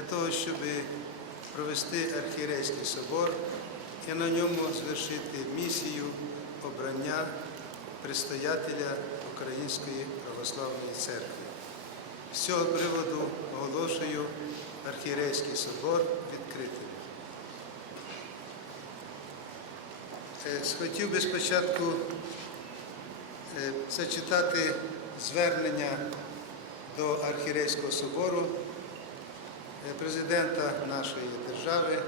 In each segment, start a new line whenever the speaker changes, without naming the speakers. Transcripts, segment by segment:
для того, щоб провести архієрейський собор і на ньому звершити місію обрання предстоятеля Української православної церкви. З цього приводу оголошую архієрейський собор відкритим. Е, Хотів би спочатку е, зачитати звернення до Архієрейського собору президента нашої держави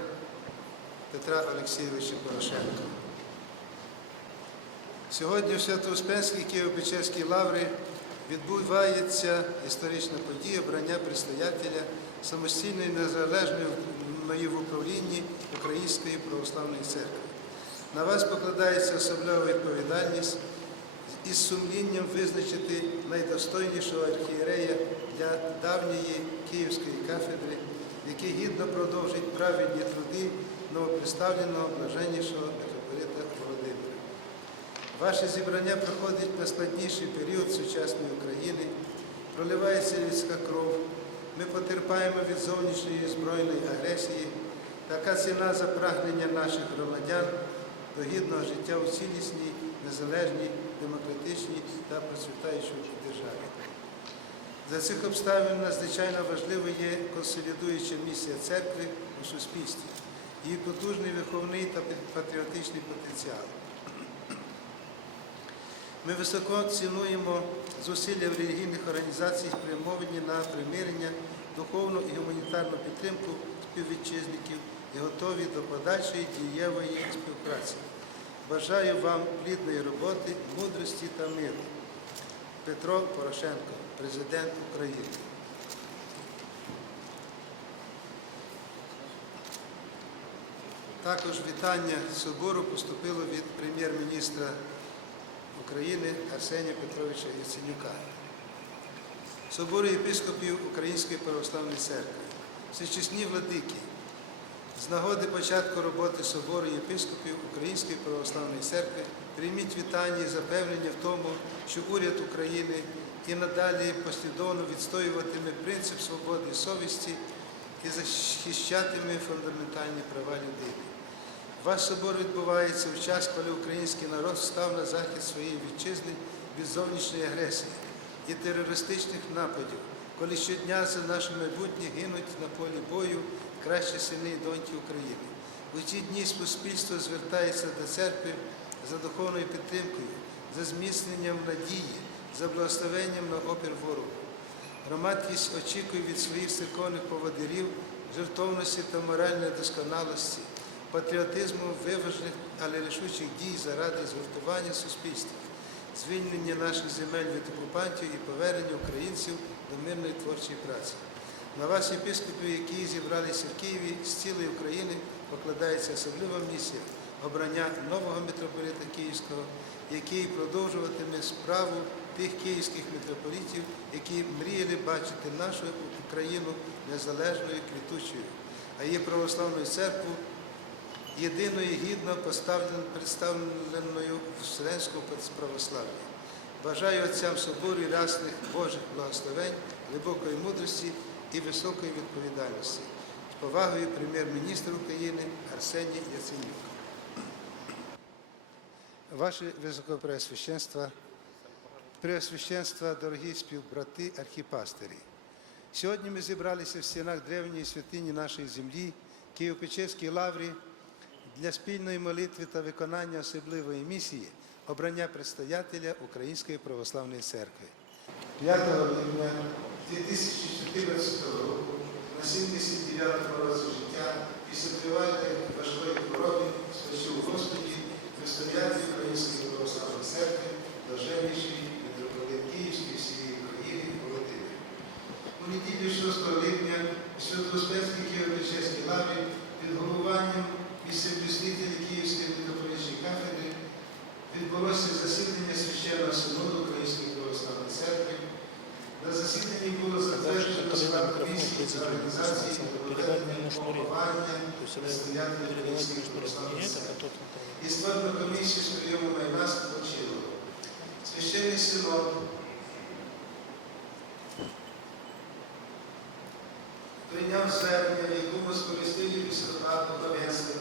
Петра Олексійовича Порошенка. Сьогодні в Свято-Успенській Києво-Печерській лаврі відбувається історична подія обрання предстоятеля самостійної незалежної в управлінні Української православної церкви. На вас покладається особлива відповідальність із сумлінням визначити найдостойнішого архієрея для давньої Київської кафедри, який гідно продовжить праведні труди новоприставленого блаженнішого митрополита Володимира. Ваше зібрання проходить в найскладніший період сучасної України, проливається людська кров, ми потерпаємо від зовнішньої збройної агресії, така ціна за прагнення наших громадян до гідного життя у цілісній, незалежній, демократичній та процвітаючій державі. За цих обставин надзвичайно важливою є консолідуюча місія церкви у суспільстві, її потужний виховний та патріотичний потенціал. Ми високо цінуємо зусилля в релігійних організацій, спрямовані на примирення, духовну і гуманітарну підтримку співвітчизників і готові до подальшої дієвої співпраці. Бажаю вам плідної роботи, мудрості та миру. Петро Порошенко, президент України. Також вітання собору поступило від прем'єр-міністра України Арсенія Петровича Яценюка. Собору єпископів Української православної церкви, всечесні владики, з нагоди початку роботи собору єпископів Української православної церкви прийміть вітання і запевнення в тому, що уряд України і надалі послідовно відстоюватиме принцип свободи і совісті і захищатиме фундаментальні права людини. Ваш собор відбувається в час, коли український народ став на захист своєї вітчизни від зовнішньої агресії і терористичних нападів, коли щодня за наше майбутнє гинуть на полі бою кращі сини і доньки України. У ці дні суспільство звертається до церкви за духовною підтримкою, за зміцненням надії, за благословенням на опір ворогу. Громадськість очікує від своїх церковних поводирів жертовності та моральної досконалості, патріотизму виважених, але рішучих дій заради згуртування суспільства, звільнення наших земель від окупантів і повернення українців до мирної творчої праці. На вас, єпископів, які зібралися в Києві з цілої України, покладається особлива місія обрання нового митрополита Київського, який продовжуватиме справу тих київських митрополітів, які мріяли бачити нашу Україну незалежною квітучою, а її православну церкву єдиною гідно представленою в православ'ї. Бажаю отцям собору і рясних Божих благословень, глибокої мудрості і високої відповідальності. З повагою прем'єр-міністр України Арсеній Яценюк. Ваше Високопреосвященство, Преосвященство, дорогі співбрати, архіпастирі. Сьогодні ми зібралися в стінах древньої святині нашої землі, Києво-Печерській лаврі, для спільної молитви та виконання особливої місії обрання предстоятеля Української православної церкви. 5 липня 2014 року на 79 році життя після тривалої важкої хвороби спочив Господі предстоятель Української православної церкви, блаженніший митрополит Київський всієї України Володимир. У неділю 6 липня у Свято-Успенській Києво-Печерській лаві під головуванням місцеблюстителя Київської митрополітичної кафедри відбулося засідання священного синоду Української православної церкви. На засіданні було затверджено склад комісії з організації проведення поховання предстоятеля Української православної церкви. І створено комісію з прийому майна спочилого. Священний Синод прийняв звернення, в якому сповістив епіскопату Кам'янська,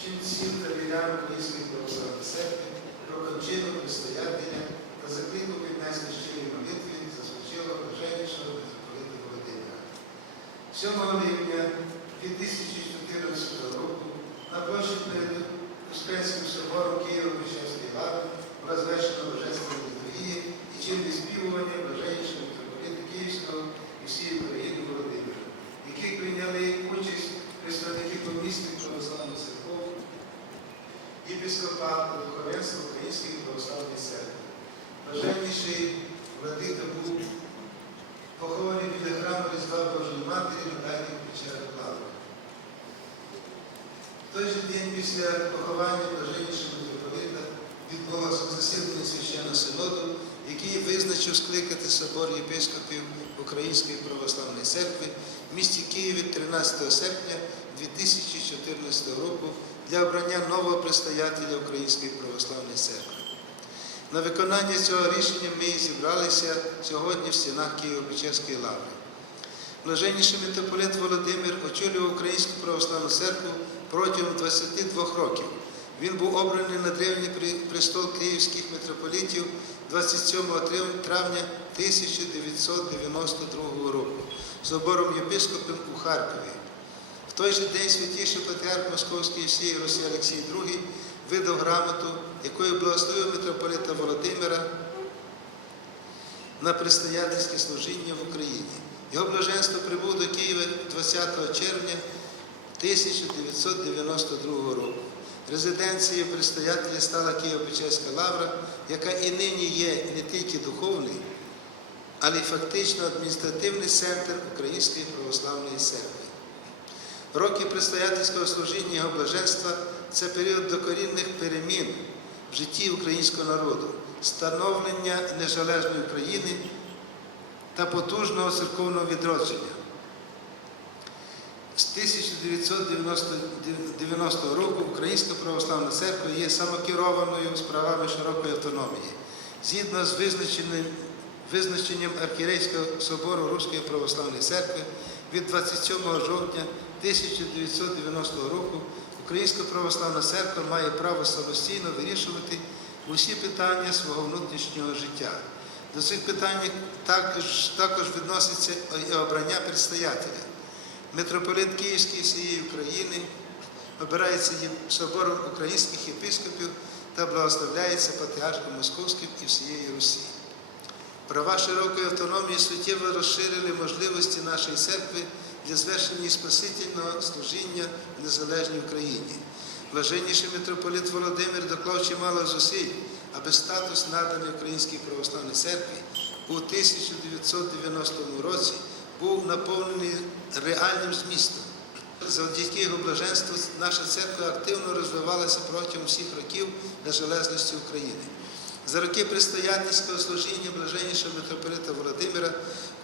ченців всім вірян Української православної церкви про кончину предстоятеля та закликав віднести щирі молитви за спочило блаженнішого митрополита Володимира. 7 липня 2014 року на площі перед Успенським собором Києво-Печерської лави розвешено звершена божественна літургія і чин відспівування блаженнішого митрополита Київського і всієї України Володимира, в яких прийняли участь представники помісних православних церков, єпископат та духовенство Української православної церкви. Блаженніший владика був похований біля храму Різдва Божої Матері на дальніх печерах Лаври. В той же день після поховання блаженнішого митрополита відбулося засідання священного синоду, який визначив скликати собор єпископів Української православної церкви в місті Києві 13 серпня 2014 року для обрання нового предстоятеля Української православної церкви. На виконання цього рішення ми зібралися сьогодні в стінах Києво-Печерської лаври. Блаженніший митрополит Володимир очолював Українську православну церкву протягом 22 років. Він був обраний на древній престол київських митрополітів 27 травня 1992 року собором єпископом у Харкові. В той же день святіший патріарх Московської всієї Русі Олексій II видав грамоту, якою благословив митрополита Володимира на предстоятельське служіння в Україні. Його блаженство прибув до Києва 20 червня 1992 року. Резиденцією предстоятеля стала Києво-Печерська лавра, яка і нині є не тільки духовний, але й фактично адміністративний центр Української православної церкви. Роки предстоятельського служіння його блаженства це період докорінних перемін в житті українського народу, становлення незалежної України та потужного церковного відродження. З 1990 року Українська православна церква є самокерованою з правами широкої автономії. Згідно з визначеним, визначенням Архірейського собору Руської православної церкви від 27 жовтня 1990 року Українська православна церква має право самостійно вирішувати усі питання свого внутрішнього життя. До цих питань також, також відноситься і обрання предстоятеля. Митрополит Київський всієї України обирається собором українських єпископів та благословляється патріархом Московським і всієї Русі. Права широкої автономії суттєво розширили можливості нашої церкви для звершення спасительного служіння в незалежній Україні. Блаженніший митрополит Володимир доклав чимало зусиль, аби статус наданий Українській православній церкві у 1990 році був наповнений реальним змістом. Завдяки його блаженству наша церква активно розвивалася протягом всіх років незалежності України. За роки предстоятельського служіння блаженнішого митрополита Володимира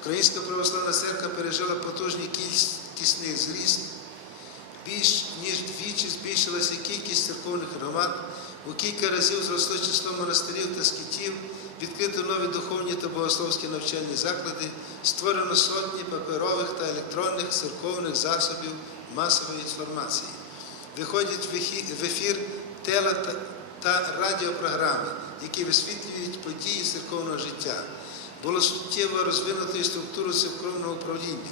Українська православна церква пережила потужний кількісний зріст. Більш ніж двічі збільшилася кількість церковних громад, у кілька разів зросло число монастирів та скитів, відкрито нові духовні та богословські навчальні заклади, створено сотні паперових та електронних церковних засобів масової інформації. Виходять в ефір теле та- радіопрограми, які висвітлюють події церковного життя. Було суттєво розвинуто і структуру церковного управління.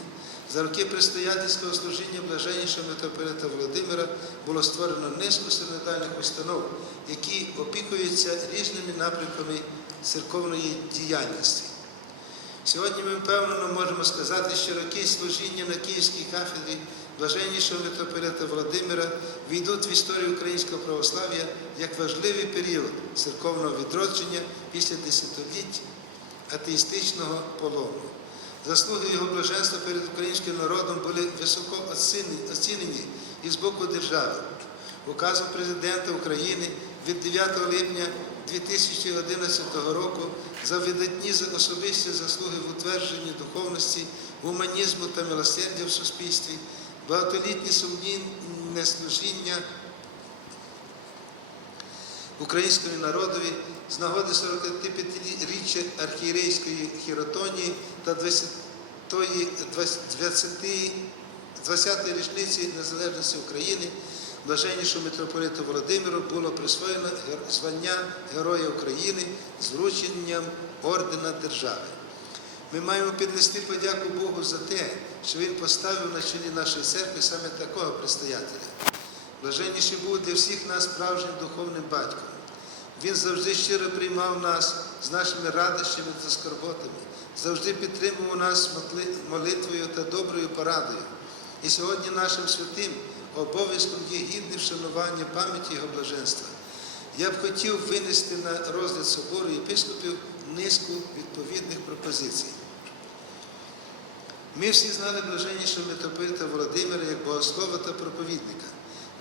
За роки предстоятельського служіння блаженнішого митрополита Володимира було створено низку синодальних установ, які опікуються різними напрямками церковної діяльності. Сьогодні ми впевнено можемо сказати, що роки служіння на Київській кафедрі блаженнішого митрополита Володимира війдуть в історію українського православ'я як важливий період церковного відродження після десятиліть атеїстичного полону. Заслуги його блаженства перед українським народом були високо оцінені- і з боку держави. Указом президента України від 9 липня 2011 року за видатні особисті заслуги в утвердженні духовності, гуманізму та милосердя в суспільстві, багатолітні сумнівне служіння українському народові з нагоди 45-річчя архієрейської хіротонії та 20-ї 20-ї 20-ї річниці незалежності України блаженнішому митрополиту Володимиру було присвоєно звання Героя України з врученням ордена держави. Ми маємо піднести подяку Богу за те, що Він поставив на чолі нашої церкви саме такого предстоятеля. Блаженніший був для всіх нас справжнім духовним батьком. Він завжди щиро приймав нас з нашими радощами та скорботами, завжди підтримував нас молитвою- та доброю порадою. І сьогодні нашим святим обов'язком є гідне вшанування пам'яті його блаженства. Я б хотів винести на розгляд собору єпископів низку відповідних пропозицій. Ми всі знали блаженнішого митрополита Володимира як богослова та проповідника.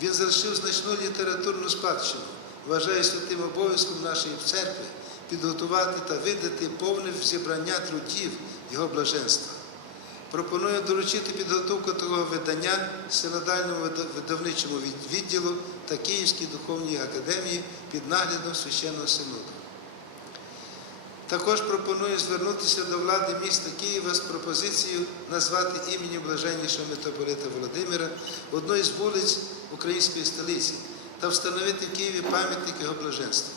Він залишив значну літературну спадщину. Вважаю святим обов'язком нашої церкви підготувати та видати повне зібрання трудів його блаженства. Пропоную доручити підготовку такого видання синодальному видавничому відділу та Київській духовній академії під наглядом священного синоду. Також пропоную звернутися до влади міста Києва з пропозицією назвати імені блаженнішого митрополита Володимира одну із вулиць української столиці та встановити в Києві пам'ятник його блаженства.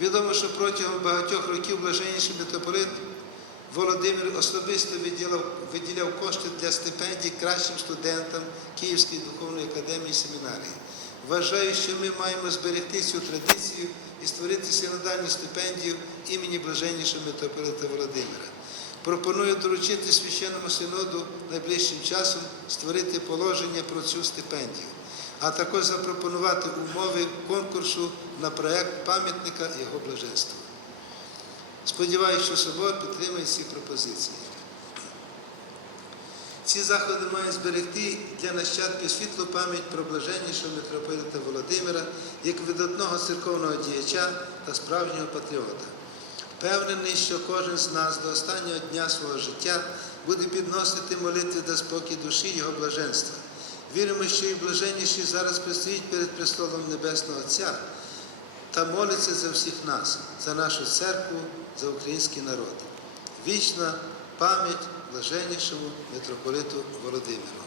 Відомо, що протягом багатьох років блаженніший митрополит Володимир особисто виділяв, виділяв кошти для стипендій кращим студентам Київської духовної академії семінарії. Вважаю, що ми маємо зберегти цю традицію і створити синодальну стипендію імені блаженнішого митрополита Володимира. Пропоную доручити священному синоду найближчим часом створити положення про цю стипендію, а також запропонувати умови конкурсу на проект пам'ятника його блаженства. Сподіваюся, що собор підтримає ці пропозиції. Ці заходи мають зберегти для нащадків світлу пам'ять про блаженнішого митрополита Володимира як видатного церковного діяча та справжнього патріота. Впевнений, що кожен з нас до останнього дня свого життя буде підносити молитви за спокій душі Його блаженства. Віримо, що і блаженніші зараз пристоїть перед престолом Небесного Отця та моляться за всіх нас, за нашу церкву, за український народ. Вічна пам'ять блаженнішому митрополиту Володимиру.